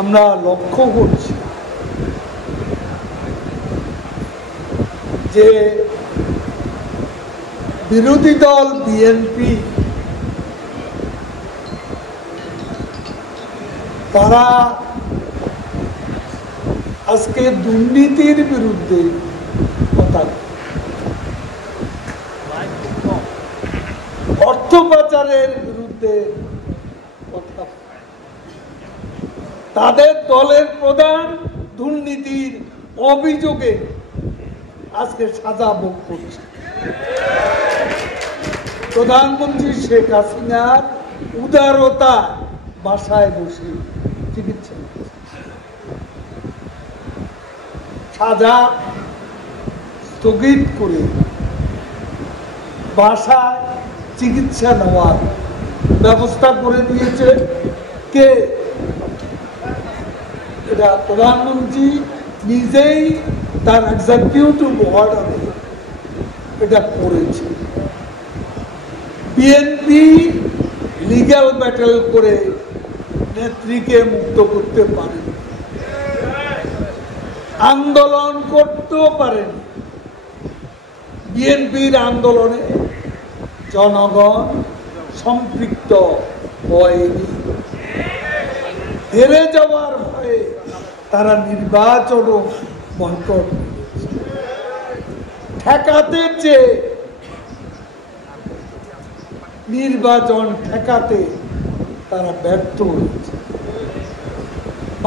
আমরা লক্ষ্য করছি যে বিরোধী দল বিএনপি তারা আজকে দুর্নীতির বিরুদ্ধে কথা, অর্থ পাচারের বিরুদ্ধে কথা, তাদের দলের প্রধান দুর্নীতির অভিযোগে আজকে সাজা ভোগ করছে। প্রধানমন্ত্রী শেখ হাসিনার উদারতা বাসায় বসে চিকিৎসা, সাজা স্থগিত করে বাসায় চিকিৎসা নেওয়ার ব্যবস্থা করে দিয়েছে কে? এটা প্রধানমন্ত্রী নিজেই তার এক্সিকিউটিভ অর্ডারে এটা করেছে। বিএনপি লিগ্যাল ব্যাটেল করে নেত্রীকে মুক্ত করতে পারে, আন্দোলন করতেও পারেন। বিএনপির আন্দোলনে জনগণ সম্পৃক্ত হয়নি, হেরে যাওয়ার ভয়ে তারা নির্বাচনও বয়কট ঠেকাতে চেয়ে, নির্বাচন ঠেকাতে তারা ব্যর্থ হয়েছে।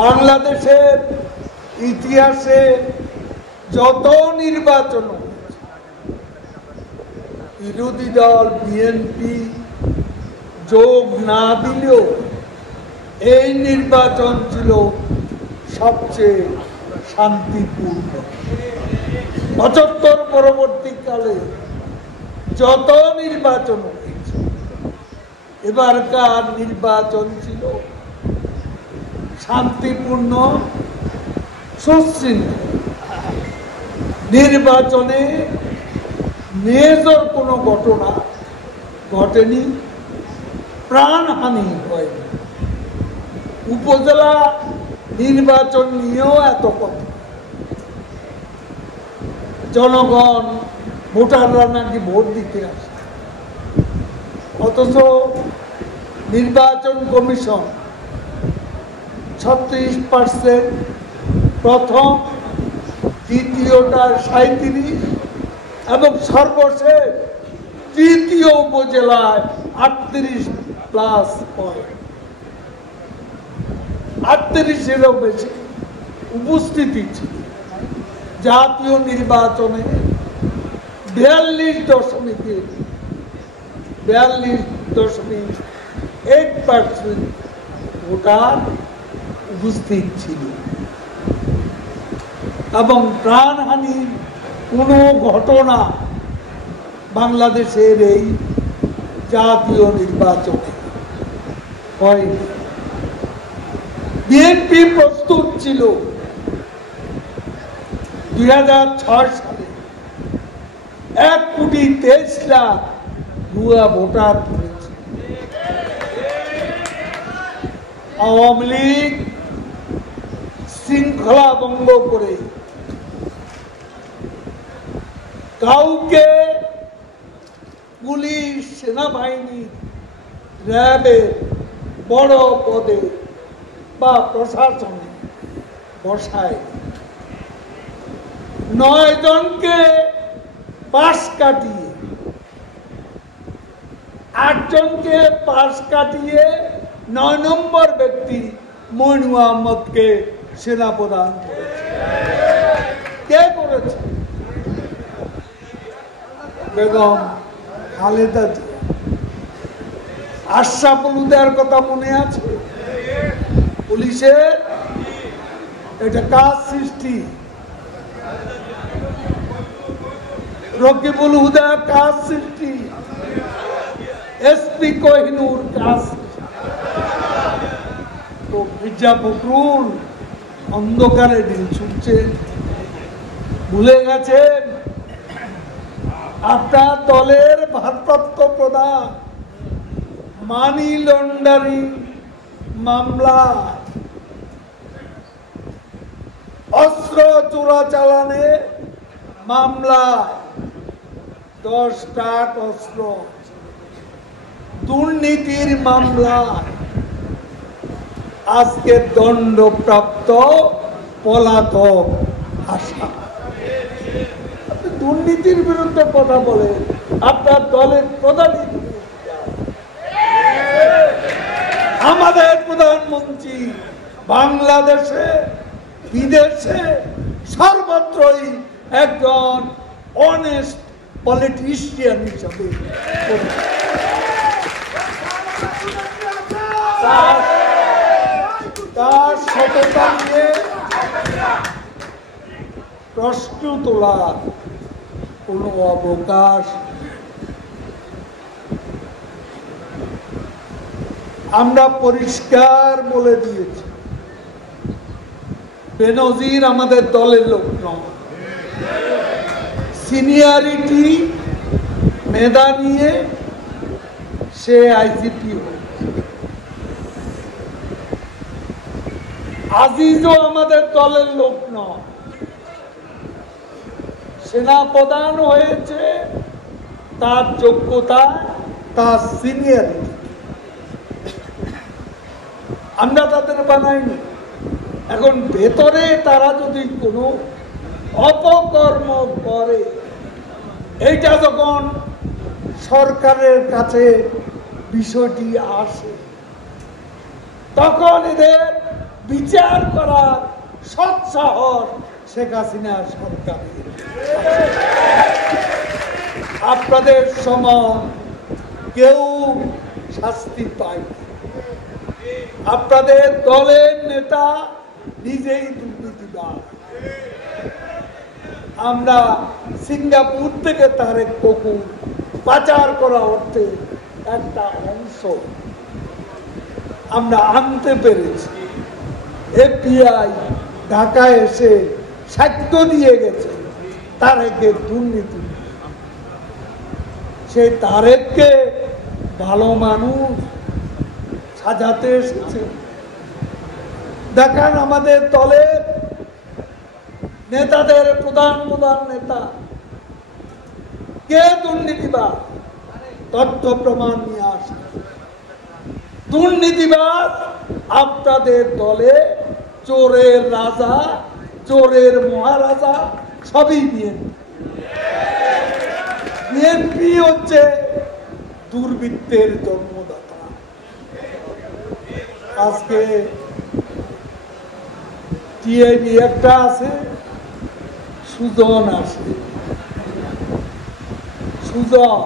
বাংলাদেশের ইতিহাসে যত নির্বাচন বিরোধী দল বিএনপি যোগ না দিলেও এই নির্বাচন ছিল সবচেয়ে শান্তিপূর্ণ। ৭৫ পরবর্তীকালে যত নির্বাচন হয়েছে, এবারকার নির্বাচন ছিল শান্তিপূর্ণ, সুশৃঙ্খল। নির্বাচনে মেজর কোনো ঘটনা ঘটেনি, প্রাণহানি হয়নি। উপজেলা নির্বাচন নিয়েও এত কথা, জনগণ ভোটাররা নাকি ভোট দিতে আসে, অথচ নির্বাচন কমিশন ৩৬%, প্রথম দ্বিতীয়টা ৩৭% এবং সর্বশেষ তৃতীয় উপজেলায় ৩৮+ পয়েন্ট, ৩৮-এরও বেশি উপস্থিতি ছিল। জাতীয় নির্বাচনে 42.8% ভোটার উপস্থিত ছিল এবং প্রাণহানির কোনো ঘটনা বাংলাদেশের এই জাতীয় নির্বাচনে হয়নি। বিএনপি প্রস্তুত ছিল ২০০৬ সালে ১,২৩ লাখ ভুয়া ভোটার করেছে। আওয়ামী লীগ শৃঙ্খলা ভঙ্গ করে কাউকে পুলিশ, সেনাবাহিনী, র্যাবের বড় পদে বা প্রশাসনে বসায় ৯ জনকে পাশ কাটিয়ে, ৮ জনকে পাশ কাটিয়ে ৯ নম্বর ব্যক্তি মইনু আহমদকে সেনাপ্রধান করেছে। কে করেছে? বেগম খালেদা জিয়া। আশরাফুল হুদার কথা মনে আছে? পুলিশের এটা কাজ সৃষ্টি, রকিবুল হুদা কাজ সৃষ্টি, এসপি কোহিনুর কাজ সৃষ্টি। তো মির্জা ফখরুল অন্ধকারে দিন ছুটছেন, ভুলে গেছেন আপনার দলের ভারপ্রাপ্ত প্রধান মানি লন্ডারিং মামলা অস্ত্র চোরাচালানে মামলায় 10টা অস্ত্র, দুর্নীতির মামলায় আজকে দণ্ডপ্রাপ্ত পলাতক আসামি। আপনি দুর্নীতির বিরুদ্ধে কথা বলেন, আপনার দলের প্রধানই আমাদের প্রধানমন্ত্রী বাংলাদেশে বিদেশে সর্বত্রই একজন অনেস্ট পলিটিশিয়ান হিসাবে তার সততা নিয়ে প্রশ্ন তোলার কোনো অবকাশ আমরা পরিষ্কার বলে দিয়েছি, বেনজির আমাদের দলের লোক নয়। সিনিয়রিটি মেধা নিয়ে সে আইজিপি হয়েছে। আজিজও আমাদের দলের লোক নয়, সেনাপ্রধান হয়েছে তার যোগ্যতা, তার সিনিয়রিটি। আমরা তাদের বানাইনি। এখন ভেতরে তারা যদি কোনো অপকর্ম করে, এইটা যখন সরকারের কাছে বিষয়টি আসে, তখন এদের বিচার করার সৎসাহস শেখ হাসিনা সরকারের। আপনাদের সময় কেউ শাস্তি পায়নি। আপনাদের দলের নেতা নিজেই দুর্নীতিবাজ। আমরা সিঙ্গাপুর থেকে তারেক পুকুর পাচার করা অর্থে একটা অংশ আমরা আনতে পেরেছি। এফবিআই ঢাকায় এসে সাক্ষ্য দিয়ে গেছে তারেকের দুর্নীতি। সেই তারেককে ভালো মানুষ সাজাতে এসেছে। দেখেন আমাদের দলের নেতাদের প্রধান নেতা কে দুর্নীতিবাদ, তথ্য প্রমাণ নিয়ে আসে। দুর্নীতিবাদ আপনাদের দলে চোরের রাজা, চোরের মহারাজা সবই বিএনপি। বিএনপি হচ্ছে দুর্বৃত্তের জন্মদাতা। আজকে টিআইবি একটা আছে, সুজন আছে, সুজন